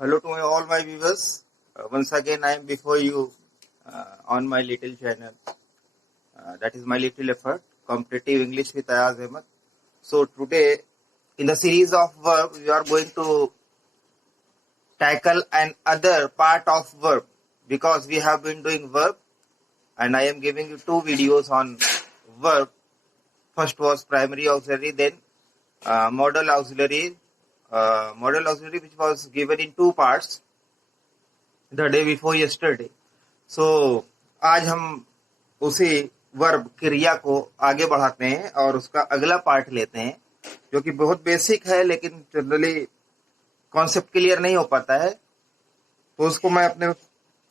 Hello to all my viewers. Once again, I am before you on my little channel. That is my little effort, Competitive English with Ayaz Ahmed. So today, in the series of verb, we are going to tackle another part of verb because we have been doing verb, and I am giving you two videos on verb. First was primary auxiliary, then modal auxiliary. Modal auxiliary which was given in two parts the day before yesterday. So आज हम उसी verb क्रिया को आगे बढ़ाते हैं और उसका अगला पार्ट लेते हैं जो कि बहुत बेसिक है लेकिन जनरली कॉन्सेप्ट क्लियर नहीं हो पाता है, तो उसको मैं अपने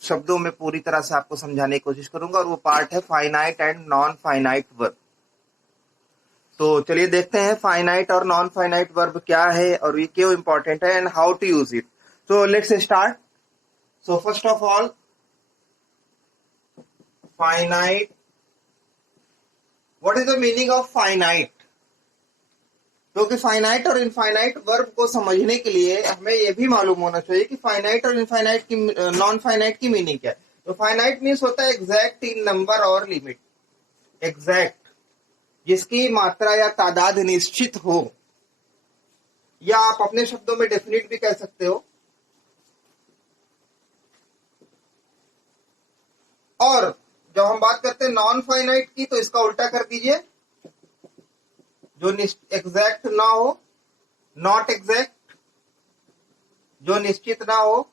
शब्दों में पूरी तरह से आपको समझाने की कोशिश करूंगा और वो पार्ट है finite and non finite verb. तो चलिए देखते हैं फाइनाइट और नॉन फाइनाइट वर्ब क्या है और ये क्यों इंपॉर्टेंट है and how to use it. So let's start. So first of all, finite, what is the meaning of finite? क्योंकि फाइनाइट और इनफाइनाइट वर्ब को समझने के लिए हमें यह भी मालूम होना चाहिए कि फाइनाइट और इनफाइनाइट की नॉन फाइनाइट की मीनिंग क्या है। तो फाइनाइट मीन्स होता है एग्जैक्ट इन नंबर और लिमिट, एग्जैक्ट जिसकी मात्रा या तादाद निश्चित हो, या आप अपने शब्दों में डेफिनिट भी कह सकते हो। और जब हम बात करते हैं नॉन फाइनाइट की तो इसका उल्टा कर दीजिए, जो एग्जैक्ट ना हो, नॉट एग्जैक्ट, जो निश्चित ना हो।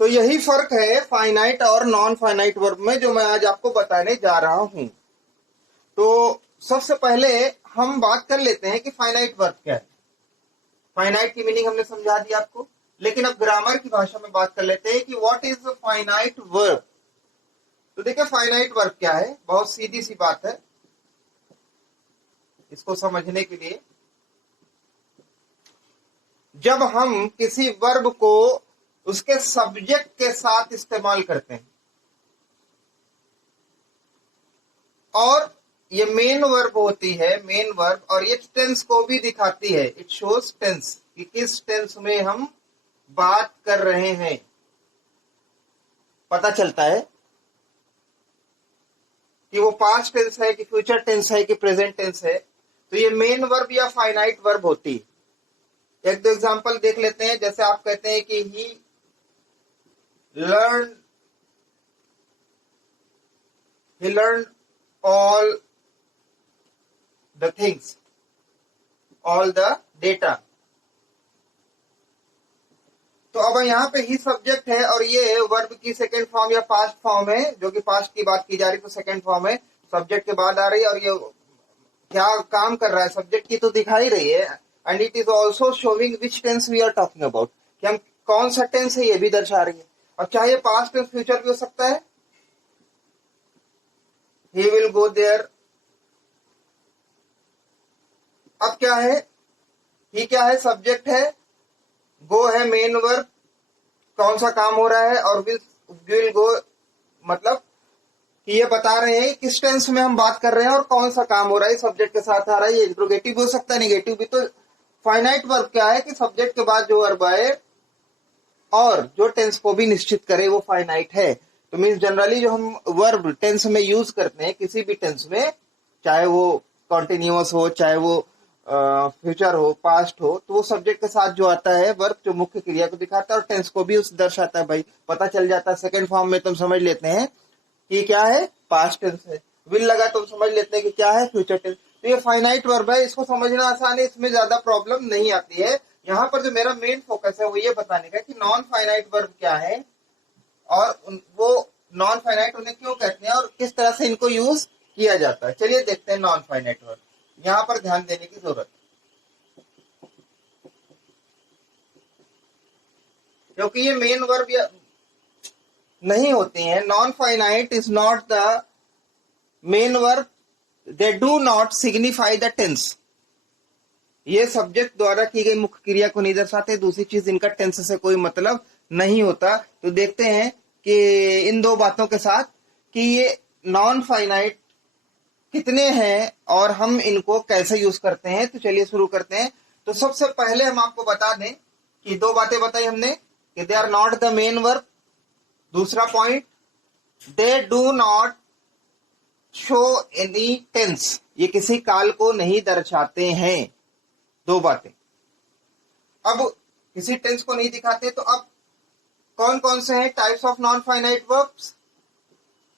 तो यही फर्क है फाइनाइट और नॉन फाइनाइट वर्ब में जो मैं आज आपको बताने जा रहा हूं। तो सबसे पहले हम बात कर लेते हैं कि फाइनाइट वर्ब क्या है। फाइनाइट की मीनिंग हमने समझा दी आपको, लेकिन अब ग्रामर की भाषा में बात कर लेते हैं कि व्हाट इज फाइनाइट वर्ब। तो देखिए फाइनाइट वर्ब क्या है, बहुत सीधी सी बात है इसको समझने के लिए। जब हम किसी वर्ब को उसके सब्जेक्ट के साथ इस्तेमाल करते हैं और ये मेन वर्ब होती है, मेन वर्ब, और ये टेंस को भी दिखाती है, इट शोज टेंस कि किस टेंस में हम बात कर रहे हैं, पता चलता है कि वो पास्ट टेंस है कि फ्यूचर टेंस है कि प्रेजेंट टेंस है। तो ये मेन वर्ब या फाइनाइट वर्ब होती है। एक दो एग्जांपल देख लेते हैं। जैसे आप कहते हैं कि ही learned all the things, all the data। तो अब यहाँ पे ही सब्जेक्ट है और ये वर्ब की सेकेंड फॉर्म या पास्ट फॉर्म है, जो कि पास्ट की बात की जा रही है तो सेकेंड फॉर्म है, सब्जेक्ट के बाद आ रही है और ये क्या काम कर रहा है सब्जेक्ट की तो दिखाई रही है। And it is also showing which tense we are talking about, कि हम कौन सा टेंस है ये भी दर्शा रही है। और चाहे पास्ट टेंस फ्यूचर भी हो सकता है। ही विल गो देयर, अब क्या है, ही क्या है, सब्जेक्ट है, गो है मेन वर्ब, कौन सा काम हो रहा है, और विल गो मतलब कि ये बता रहे हैं किस टेंस में हम बात कर रहे हैं और कौन सा काम हो रहा है, सब्जेक्ट के साथ आ रहा है। ये इंट्रोगेटिव हो सकता है, नेगेटिव भी। तो फाइनाइट वर्ब क्या है कि सब्जेक्ट के बाद जो वर्ब आए और जो टेंस को भी निश्चित करे वो फाइनाइट है। तो मीन्स जनरली जो हम वर्ब टेंस में यूज करते हैं, किसी भी टेंस में, चाहे वो कॉन्टिन्यूअस हो, चाहे वो फ्यूचर हो, पास्ट हो, तो वो सब्जेक्ट के साथ जो आता है वर्ब जो मुख्य क्रिया को दिखाता है और टेंस को भी उस दर्शाता है। भाई पता चल जाता है। सेकंड फॉर्म में तुम समझ लेते हैं कि क्या है, पास्ट टेंस है। विल लगा तो समझ लेते हैं कि क्या है, फ्यूचर टेंस। तो ये फाइनाइट वर्ब है, इसको समझना आसान है, इसमें ज्यादा प्रॉब्लम नहीं आती है। यहाँ पर जो मेरा मेन फोकस है वो ये बताने का कि नॉन फाइनाइट वर्ब क्या है और वो नॉन फाइनाइट उन्हें क्यों कहते हैं और किस तरह से इनको यूज किया जाता है। चलिए देखते हैं नॉन फाइनाइट वर्ब। यहाँ पर ध्यान देने की जरूरत है क्योंकि ये मेन वर्ब या नहीं होती हैं। Non finite is not the main verb, they do not signify the tense. ये सब्जेक्ट द्वारा की गई मुख्य क्रिया को नहीं दर्शाते। दूसरी चीज, इनका टेंस से कोई मतलब नहीं होता। तो देखते हैं कि इन दो बातों के साथ कि ये नॉन फाइनाइट कितने हैं और हम इनको कैसे यूज करते हैं। तो चलिए शुरू करते हैं। तो सबसे पहले हम आपको बता दें कि दो बातें बताई हमने कि they are not the main verb. दूसरा point, they do not show any tense, ये किसी काल को नहीं दर्शाते हैं। दो बातें। अब किसी टेंस को नहीं दिखाते, तो अब कौन कौन से हैं types of non finite verbs?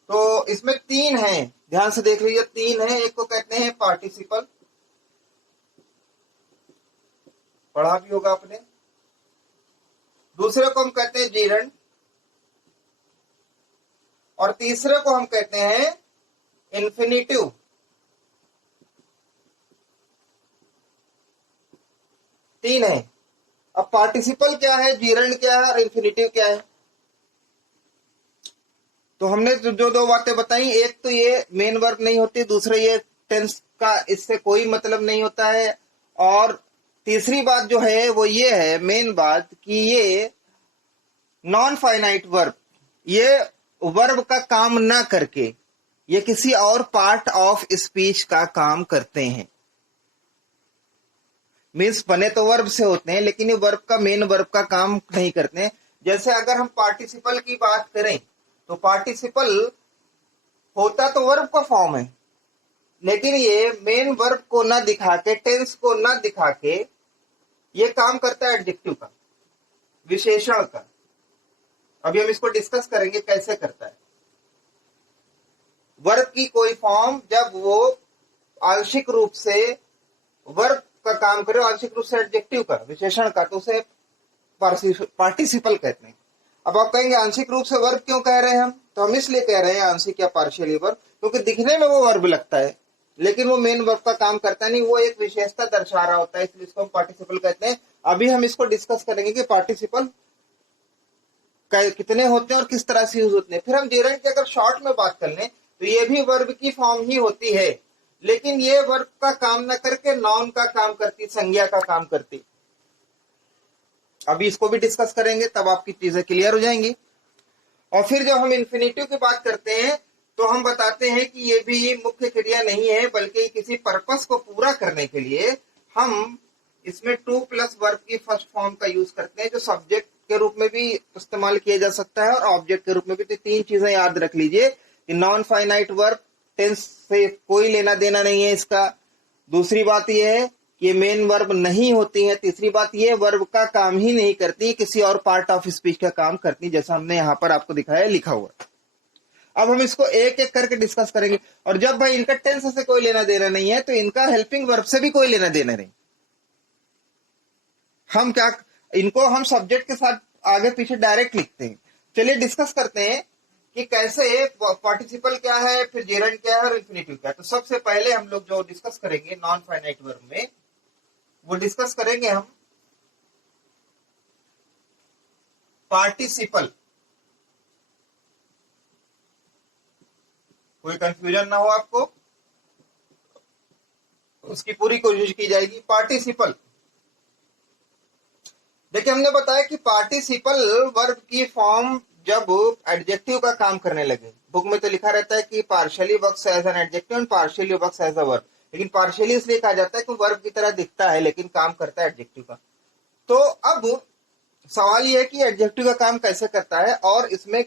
तो इसमें तीन हैं, ध्यान से देख लीजिए, तीन हैं। एक को कहते हैं पार्टिसिपल, पढ़ा भी होगा आपने। दूसरे को हम कहते हैं जीरंड, और तीसरे को हम कहते हैं इन्फिनिटिव। तीन है। अब पार्टिसिपल क्या है, जीरंड क्या है और इन्फिनिटिव क्या है? तो हमने जो दो बातें बताई, एक तो ये मेन वर्ब नहीं होती, दूसरा ये टेंस का इससे कोई मतलब नहीं होता है, और तीसरी बात जो है वो ये है मेन बात कि ये नॉन फाइनाइट वर्ब, ये वर्ब का काम ना करके ये किसी और पार्ट ऑफ स्पीच का काम करते हैं। मीन्स बने तो वर्ब से होते हैं, लेकिन ये वर्ब का मेन वर्ब का काम नहीं करते हैं। जैसे अगर हम पार्टिसिपल की बात करें, तो पार्टिसिपल होता तो वर्ब का फॉर्म है, लेकिन ये मेन वर्ब को ना दिखा के, टेंस को ना दिखा के ये काम करता है एडजेक्टिव का, विशेषण का। अभी हम इसको डिस्कस करेंगे कैसे करता है। वर्ब की कोई फॉर्म जब वो आंशिक रूप से वर्ब का काम करे, आंशिक रूप से एडजेक्टिव का, विशेषण का, तो उसे पार्टिसिपल कहते हैं। अब आप कहेंगे आंशिक रूप से वर्ब क्यों कह रहे हैं हम? तो हम इसलिए कह रहे हैं आंशिक या पार्शियली वर्ब, क्योंकि दिखने में वो वर्ब लगता है, लेकिन वो मेन वर्ब का काम करता नहीं, वो एक विशेषता दर्शा रहा होता है, इसलिए इसको हम पार्टिसिपल कहते हैं। अभी हम इसको डिस्कस करेंगे कि पार्टिसिपल कितने होते हैं और किस तरह से यूज होते हैं। फिर हम जेरेंट की अगर शॉर्ट में बात कर लें, तो ये भी वर्ब की फॉर्म ही होती है, लेकिन ये वर्ब का काम न करके नाउन का काम करती, संज्ञा का काम करती। अभी इसको भी डिस्कस करेंगे, तब आपकी चीजें क्लियर हो जाएंगी। और फिर जब हम इन्फिनिटिव की बात करते हैं, तो हम बताते हैं कि ये भी मुख्य क्रिया नहीं है, बल्कि किसी पर्पस को पूरा करने के लिए हम इसमें टू प्लस वर्ब की फर्स्ट फॉर्म का यूज करते हैं, जो सब्जेक्ट के रूप में भी इस्तेमाल किया जा सकता है और ऑब्जेक्ट के रूप में भी। तो तीन चीजें याद रख लीजिए कि नॉन फाइनाइट वर्ब, टेंस से कोई लेना देना नहीं है इसका। दूसरी बात यह है कि ये मेन वर्ब नहीं होती है। तीसरी बात, ये वर्ब का काम ही नहीं करती, किसी और पार्ट ऑफ स्पीच का काम करती, जैसा हमने यहां पर आपको दिखाया, लिखा हुआ। अब हम इसको एक एक करके डिस्कस करेंगे। और जब भाई इनका टेंस से कोई लेना देना नहीं है, तो इनका हेल्पिंग वर्ब से भी कोई लेना देना नहीं। हम क्या, इनको हम सब्जेक्ट के साथ आगे पीछे डायरेक्ट लिखते हैं। चलिए डिस्कस करते हैं कि कैसे पार्टिसिपल क्या है, फिर जेरेंट क्या है और इन्फिनिटिव क्या है। तो सबसे पहले हम लोग जो डिस्कस करेंगे नॉन फाइनाइट वर्ब में, वो डिस्कस करेंगे हम पार्टिसिपल। कोई कंफ्यूजन ना हो आपको, उसकी पूरी कोशिश की जाएगी। पार्टिसिपल, देखिए हमने बताया कि पार्टिसिपल वर्ब की फॉर्म जब एडजेक्टिव का काम करने लगे, बुक में तो लिखा रहता है कि partially works as an adjective and partially works as a verb, लेकिन पार्शियली इसलिए कहा जाता है कि वर्ब की तरह दिखता है लेकिन काम करता है एडजेक्टिव का। तो अब सवाल यह है कि एडजेक्टिव का काम कैसे करता है, और इसमें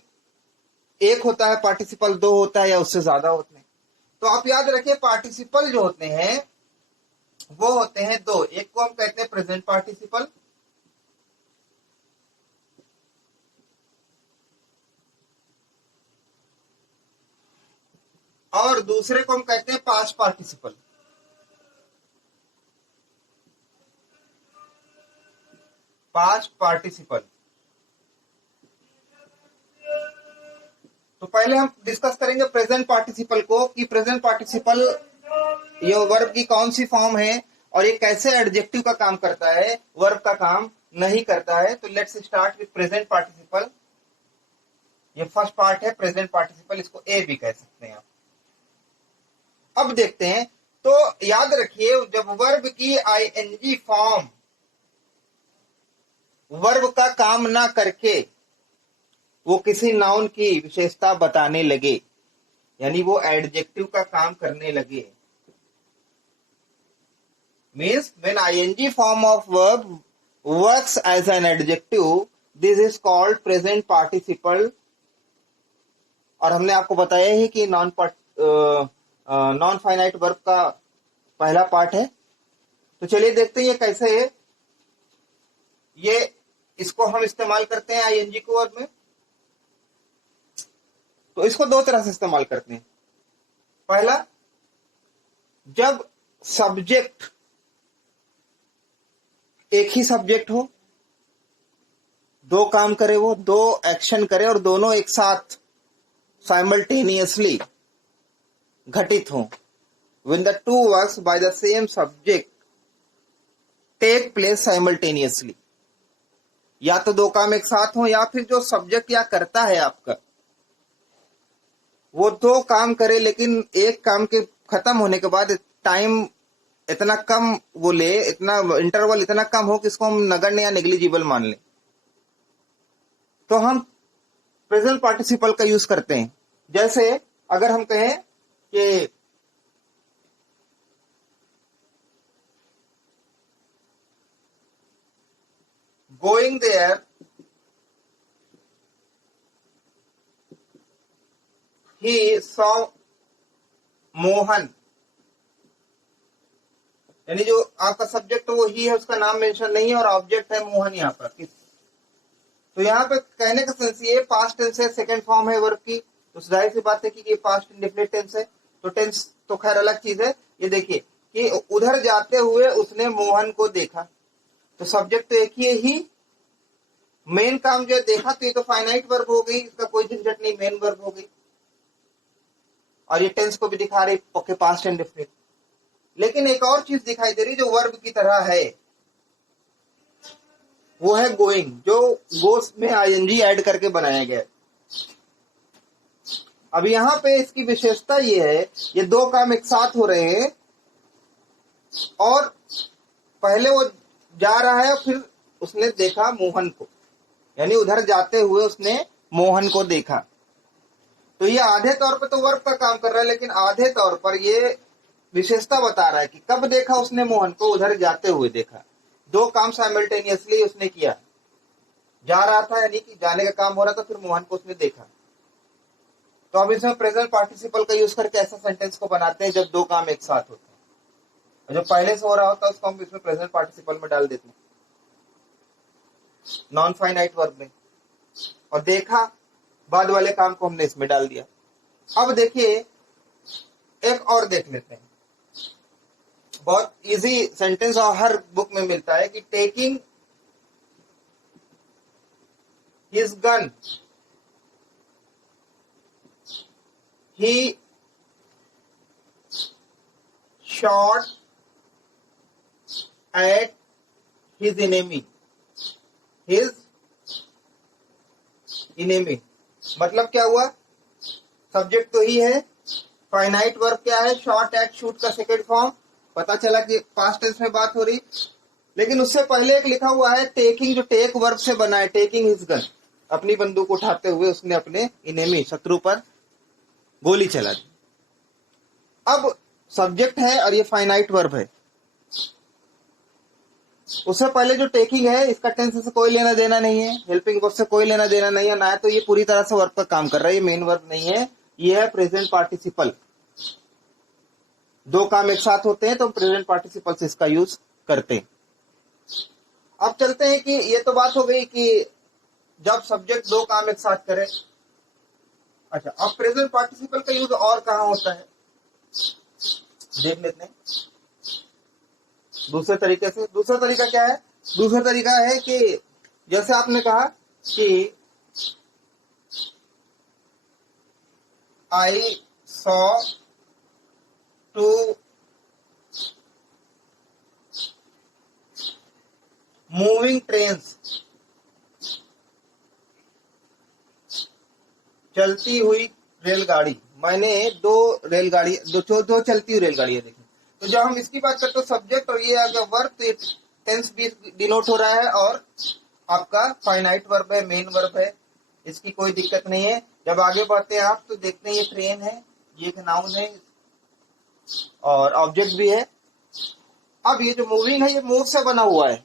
एक होता है पार्टिसिपल, दो होता है या उससे ज्यादा होते हैं। तो आप याद रखिए, पार्टिसिपल जो होते हैं वो होते हैं दो। एक को हम कहते हैं प्रेजेंट पार्टिसिपल, और दूसरे को हम कहते हैं पास्ट पार्टिसिपल। Past participle. तो पहले हम डिस्कस करेंगे प्रेजेंट पार्टिसिपल को, कि प्रेजेंट पार्टिसिपल ये वर्ब की कौन सी फॉर्म है और ये कैसे एडजेक्टिव का काम करता है, वर्ब का काम नहीं करता है। तो let's start with present participle. ये फर्स्ट पार्ट है प्रेजेंट पार्टिसिपल, इसको ए भी कह सकते हैं आप। अब देखते हैं, तो याद रखिए, जब वर्ब की आईएनजी फॉर्म वर्ब का काम ना करके वो किसी नाउन की विशेषता बताने लगे, यानी वो एडजेक्टिव का काम करने लगे, Means when ing form of verb works as an adjective, this is called present participle. और हमने आपको बताया ही कि नॉन फाइनाइट वर्ब का पहला पार्ट है। तो चलिए देखते हैं ये कैसे है। ये इसको हम इस्तेमाल करते हैं आईएनजी को वर्ब में। तो इसको दो तरह से इस्तेमाल करते हैं। पहला, जब सब्जेक्ट एक ही सब्जेक्ट हो, दो काम करे, वो दो एक्शन करे और दोनों एक साथ साइमल्टेनियसली घटित हो। When the two works by the same subject take place simultaneously, या तो दो काम एक साथ हो या फिर जो सब्जेक्ट या करता है आपका वो दो काम करे, लेकिन एक काम के खत्म होने के बाद टाइम इतना कम वो ले, इतना इंटरवल इतना कम हो कि इसको हम नगण्य या नेग्लिजिबल मान लें, तो हम प्रेजेंट पार्टिसिपल का यूज करते हैं। जैसे अगर हम कहें कि going there he saw Mohan, यानी जो आपका सब्जेक्ट वो ही है, उसका नाम मेंशन नहीं है और ऑब्जेक्ट है मोहन यहाँ पर। तो यहाँ पे कहने का सेंस ये पास्ट टेंस है, सेकंड फॉर्म है वर्ब की, तो जाहिर सी बात है कि ये पास्ट इंडेफिनिट टेंस है। तो टेंस तो खैर अलग चीज है। ये देखिए कि उधर जाते हुए उसने मोहन को देखा, तो सब्जेक्ट तो एक ही मेन काम जो है देखा, तो ये तो फाइनाइट वर्ब हो गई, इसका कोई झंझट नहीं, मेन वर्ब हो गई। और ये टेंस को भी दिखा रही ओके पास्ट इंडेफिनिट। लेकिन एक और चीज दिखाई दे रही जो वर्ब की तरह है, वो है गोइंग, जो गोस में आईएनजी ऐड करके बनाया गया है। अब यहां पे इसकी विशेषता ये है, ये दो काम एक साथ हो रहे हैं और पहले वो जा रहा है फिर उसने देखा मोहन को, यानी उधर जाते हुए उसने मोहन को देखा। तो ये आधे तौर पे तो वर्ब का काम कर रहा है, लेकिन आधे तौर पर ये विशेषता बता रहा है कि कब देखा उसने मोहन को, उधर जाते हुए देखा। दो काम साइमल्टेनियसली उसने किया, जा रहा था यानी कि जाने का काम हो रहा था, फिर मोहन को उसने देखा। तो अब इसमें प्रेजेंट पार्टिसिपल का यूज करके ऐसा सेंटेंस को बनाते हैं जब दो काम एक साथ होते हैं। जो पहले से हो रहा होता है उसको हम इसमें प्रेजेंट पार्टिसिपल में डाल देते हैं नॉन फाइनाइट वर्ब में, और देखा बाद वाले काम को हमने इसमें डाल दिया। अब देखिए एक और देख लेते हैं, बहुत इजी सेंटेंस और हर बुक में मिलता है कि taking his gun he shot at his enemy, his enemy मतलब क्या हुआ, सब्जेक्ट तो ही है, फाइनाइट वर्ब क्या है, शॉट एट, शूट का सेकेंड फॉर्म, पता चला कि पास्ट टेंस में बात हो रही। लेकिन उससे पहले एक लिखा हुआ है टेकिंग, जो टेक वर्ब से बना है, टेकिंग हिज गन, अपनी बंदूक उठाते हुए उसने अपने इनेमी शत्रु पर गोली चला दी। अब सब्जेक्ट है और ये फाइनाइट वर्ब है, उससे पहले जो टेकिंग है इसका टेंस से कोई लेना देना नहीं है, हेल्पिंग वर्ब से कोई लेना देना नहीं है, ना तो ये पूरी तरह से वर्ब का काम कर रहा है, ये मेन वर्ब नहीं है, ये है प्रेजेंट पार्टिसिपल। दो काम एक साथ होते हैं तो प्रेजेंट पार्टिसिपल से इसका यूज करते हैं। अब चलते हैं कि ये तो बात हो गई कि जब सब्जेक्ट दो काम एक साथ करे। अच्छा, अब प्रेजेंट पार्टिसिपल का यूज और कहां होता है देख लेते हैं दूसरे तरीके से। दूसरा तरीका क्या है, दूसरा तरीका है कि जैसे आपने कहा कि I saw two moving trains, चलती हुई रेलगाड़ी, मैंने दो रेलगाड़ी, दो चलती हुई रेलगाड़ियां देखी। तो जब हम इसकी बात करते हैं सब्जेक्ट और ये अगर वर्ब, तो टेंस भी डिनोट हो रहा है और आपका फाइनाइट वर्ब है, मेन वर्ब है, इसकी कोई दिक्कत नहीं है। जब आगे बढ़ते हैं आप तो देखते हैं ये ट्रेन है, ये एक नाउन है और ऑब्जेक्ट भी है। अब ये जो मूविंग है ये मूव से बना हुआ है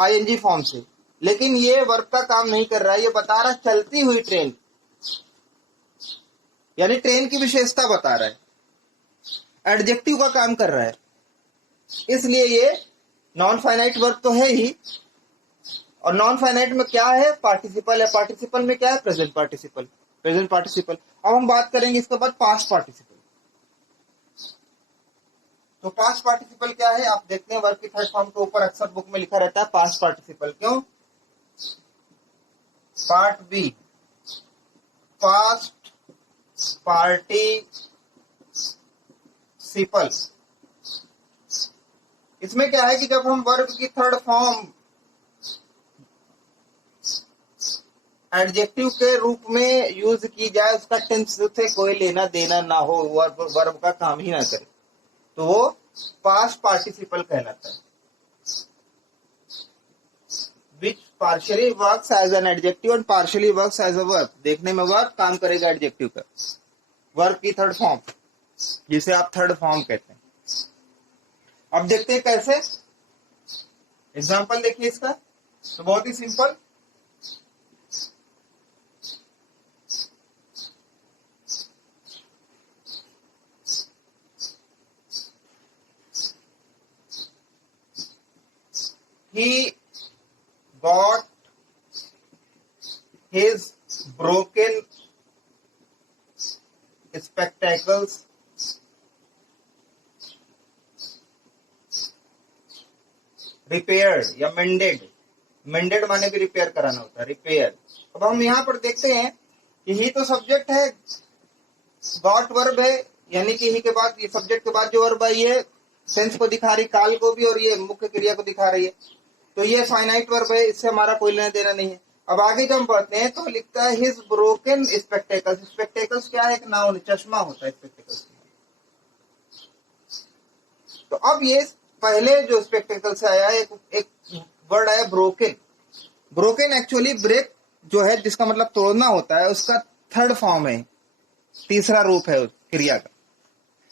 आईएनजी फॉर्म से, लेकिन ये वर्ब का काम नहीं कर रहा है, ये बता रहा है चलती हुई ट्रेन, यानी ट्रेन की विशेषता बता रहा है, एडजेक्टिव का काम कर रहा है, इसलिए ये नॉन फाइनाइट वर्ब तो है ही। और नॉन फाइनाइट में क्या है? पार्टिसिपल है। पार्टिसिपल में क्या है? Present participle. Present participle. अब हम बात करेंगे इसके बाद पास्ट पार्टिसिपल। तो पास्ट पार्टिसिपल क्या है? आप देखते हैं वर्ब की थर्ड फॉर्म के ऊपर अक्सर बुक में लिखा रहता है पास्ट पार्टिसिपल। क्यों? Part B, past participle. इसमें क्या है कि जब हम वर्ब की थर्ड फॉर्म एडजेक्टिव के रूप में यूज की जाए, उसका टेंस से कोई लेना देना ना हो, वर्ब का काम ही ना करे, तो वो पास्ट पार्टिसिपल कहलाता है, which partially works as an adjective and partially works as a verb। देखने में वर्ब काम करेगा एडजेक्टिव का, वर्ब की थर्ड फॉर्म, जिसे आप थर्ड फॉर्म कहते हैं। अब देखते हैं कैसे। एग्जांपल देखिए इसका, तो बहुत ही simple. He got his broken spectacles repaired या mended। mended माने भी रिपेयर कराना होता है, रिपेयर। अब हम यहाँ पर देखते हैं कि ही तो सब्जेक्ट है, गॉट वर्ब है, यानी कि ही के बाद, ये सब्जेक्ट के बाद जो वर्ब है ये सेंस को दिखा रही, काल को भी, और ये मुख्य क्रिया को दिखा रही है, तो ये फाइनाइट वर्ब है, इससे हमारा कोई लेना देना नहीं है। अब आगे जब हम पढ़ते हैं तो लिखता है हिज ब्रोकन स्पेक्टेकल्स। स्पेक्टेकल्स क्या है? एक नाउन, चश्मा होता है स्पेक्टेकल्स। तो अब ये पहले जो स्पेक्टेकल से आया एक वर्ड आया ब्रोकन। ब्रोकन एक्चुअली ब्रेक जो है, जिसका मतलब तोड़ना होता है, उसका थर्ड फॉर्म है, तीसरा रूप है उस क्रिया का,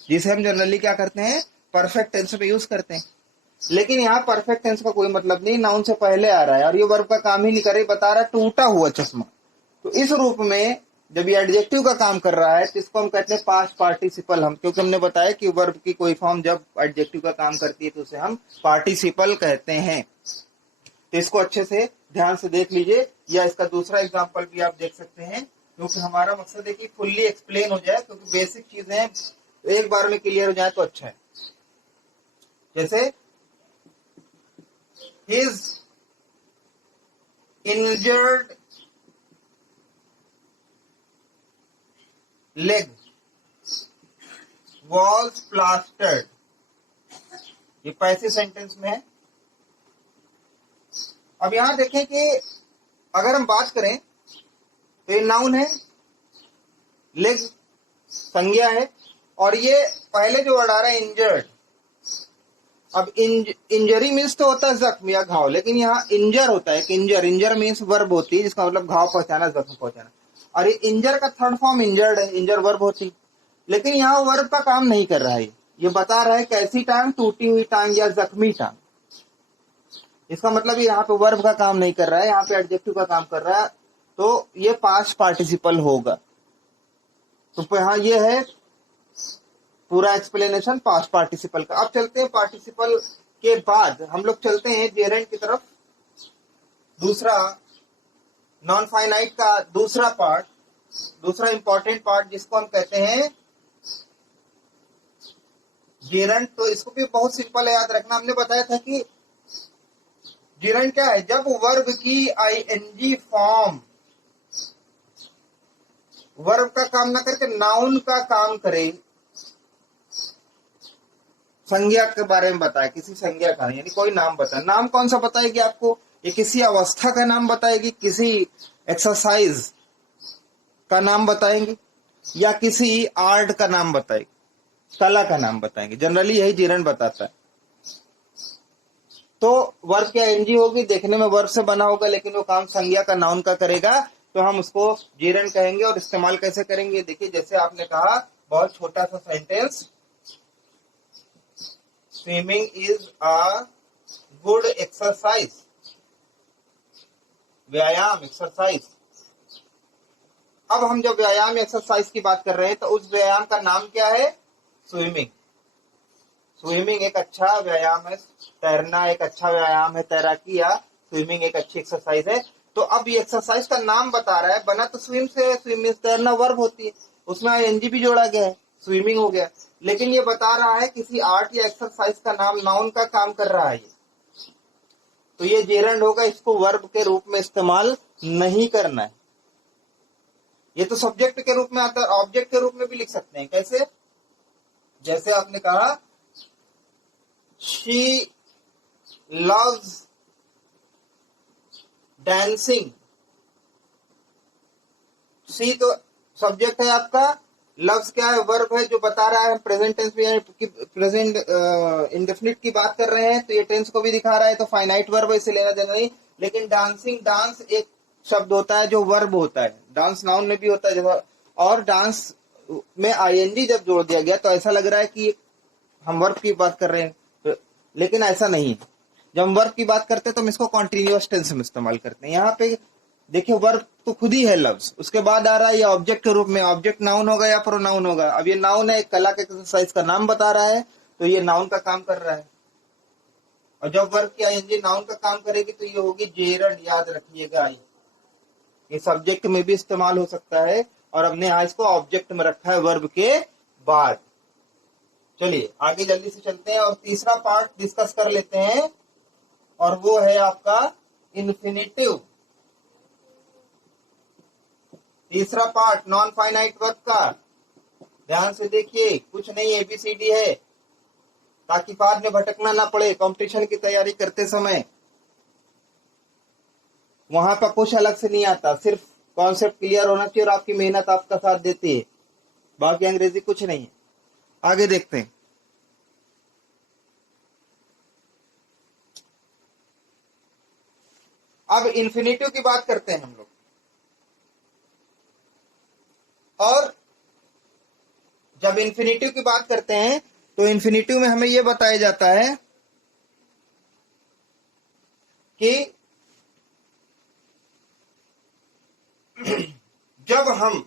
जिसे हम जनरली क्या करते हैं? परफेक्ट टेंस पे यूज करते हैं। लेकिन यहाँ परफेक्ट टेंस का कोई मतलब नहीं, नाउन से पहले आ रहा है और ये वर्ब का काम ही नहीं करे, बता रहा है टूटा हुआ चश्मा। तो इस रूप में जब ये एडजेक्टिव का काम कर रहा है तो इसको हम कहते हैं पास्ट पार्टिसिपल। हम क्योंकि हमने बताया कि वर्ब की कोई फॉर्म जब एडजेक्टिव का काम करती है तो उसे हम पार्टिसिपल कहते हैं। तो इसको अच्छे से ध्यान से देख लीजिए, या इसका दूसरा एग्जाम्पल भी आप देख सकते हैं, क्योंकि हमारा मकसद है कि फुल्ली एक्सप्लेन हो जाए, क्योंकि बेसिक चीजें एक बार में क्लियर हो जाए तो अच्छा है। जैसे his injured leg was plastered, ये पैसिव सेंटेंस में है। अब यहां देखें कि अगर हम बात करें तो ये नाउन है, लेग संज्ञा है, और ये पहले जो वर्ड आ रहा है इंजर्ड। अब इंजरी मीन्स तो होता है जख्म या घाव, लेकिन यहाँ इंजर होता है कि इंजर मीन्स वर्ब होती है, जिसका मतलब घाव पहुंचाना, जख्म पहुंचाना। और ये इंजर का थर्ड फॉर्म इंजर्ड है, इंजर वर्ब होती, लेकिन यहाँ वर्ब का काम नहीं कर रहा है। ये बता रहा है कैसी टांग? टूटी हुई टांग या जख्मी टांग। इसका मतलब यहाँ पे वर्ब का काम नहीं कर रहा है, यहाँ पे एडजेक्टिव का काम कर रहा है, तो ये पास्ट पार्टिसिपल होगा। तो यहाँ ये है पूरा एक्सप्लेनेशन पास्ट पार्टिसिपल का। अब चलते हैं पार्टिसिपल के बाद हम लोग चलते हैं जेरेंट की तरफ। दूसरा नॉन फाइनाइट का दूसरा पार्ट, दूसरा इंपॉर्टेंट पार्ट, जिसको हम कहते हैं जेरेंट। तो इसको भी बहुत सिंपल है याद रखना। हमने बताया था कि जेरेंट क्या है? जब वर्ब की आईएनजी फॉर्म वर्ब का काम ना करके नाउन का काम करे। संज्ञा के बारे में बताया, किसी संज्ञा का, यानी कोई नाम बताए। नाम कौन सा बताएगी आपको? ये किसी अवस्था का नाम बताएगी, किसी एक्सरसाइज का नाम बताएंगे, या किसी आर्ट का नाम बताएगी, कला का नाम बताएंगे। जनरली यही जेरेंट बताता है। तो वर्ब की आईएनजी होगी, देखने में वर्ब से बना होगा, लेकिन वो काम संज्ञा का, नाउन का करेगा, तो हम उसको जेरेंट कहेंगे। और इस्तेमाल कैसे करेंगे? देखिए, जैसे आपने कहा बहुत छोटा सा sentence, swimming is a good exercise, व्यायाम एक्सरसाइज। अब हम जब व्यायाम एक्सरसाइज की बात कर रहे हैं तो उस व्यायाम का नाम क्या है? स्विमिंग। स्विमिंग एक अच्छा व्यायाम है, तैरना एक अच्छा व्यायाम है, तैराकी या स्विमिंग एक अच्छी एक्सरसाइज है। तो अब ये एक्सरसाइज का नाम बता रहा है, बना तो स्विम से, स्विमिंग तैरना वर्ब होती है, उसमें आईएनजी भी जोड़ा गया है, स्विमिंग हो गया। लेकिन ये बता रहा है किसी आर्ट या एक्सरसाइज का नाम, नाउन का काम कर रहा है ये, तो ये जेरंड होगा, इसको वर्ब के रूप में इस्तेमाल नहीं करना है। ये तो सब्जेक्ट के रूप में आता है, ऑब्जेक्ट के रूप में भी लिख सकते हैं। कैसे? जैसे आपने कहा शी लव्स डांसिंग, सी तो सब्जेक्ट है आपका, लव्स क्या है? वर्ब है जो बता रहा है प्रेजेंट टेंस में, प्रेजेंट इंडेफिनिट की बात कर रहे हैं, तो ये टेंस को भी दिखा रहा है, तो फाइनाइट वर्ब है, इसे लेना देना नहीं। लेकिन डांसिंग, डांस एक शब्द होता है जो वर्ब होता है, डांस नाउन में भी होता है जैसा, और डांस में आईएनजी जब जोड़ दिया गया तो ऐसा लग रहा है कि हम वर्ब की बात कर रहे हैं, लेकिन ऐसा नहीं है। जब हम वर्ब की बात करते हैं तो हम इसको कॉन्टिन्यूअस टेंस में इस्तेमाल करते हैं। यहाँ पे देखिए वर्ब तो खुद ही है लफ्ज, उसके बाद आ रहा है ये ऑब्जेक्ट के रूप में, ऑब्जेक्ट नाउन होगा या प्रोनाउन होगा। अब ये नाउन है, एक कला के एक्सरसाइज का नाम बता रहा है, तो ये नाउन का काम कर रहा है। और जब वर्ब की आईएनजी नाउन का काम करेगी तो ये होगी जेरंड, याद रखिएगा। ये सब्जेक्ट में भी इस्तेमाल हो सकता है, और हमने आज इसको ऑब्जेक्ट में रखा है वर्ब के बाद। चलिए आगे जल्दी से चलते हैं और तीसरा पार्ट डिस्कस कर लेते हैं, और वो है आपका इन्फिनिटिव। तीसरा पार्ट नॉन फाइनाइट वर्ब का, ध्यान से देखिए, कुछ नहीं एबीसीडी है, ताकि बाद में भटकना ना पड़े कंपटीशन की तैयारी करते समय। वहां पर कुछ अलग से नहीं आता, सिर्फ कॉन्सेप्ट क्लियर होना चाहिए और आपकी मेहनत आपका साथ देती है, बाकी अंग्रेजी कुछ नहीं है। आगे देखते हैं। अब इन्फिनिटिव की बात करते हैं हम लोग, और जब इन्फिनिटिव की बात करते हैं तो इन्फिनिटिव में हमें यह बताया जाता है कि जब हम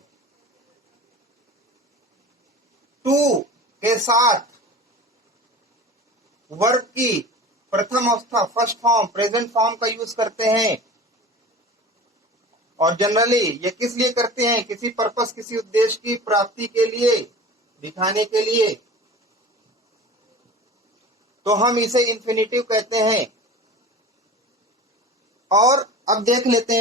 टू के साथ वर्ब की प्रथम अवस्था, फर्स्ट फॉर्म, प्रेजेंट फॉर्म का यूज करते हैं, और जनरली ये किस लिए करते हैं? किसी पर्पस, किसी उद्देश्य की प्राप्ति के लिए, दिखाने के लिए, तो हम इसे इन्फिनिटिव कहते हैं। और अब देख लेते हैं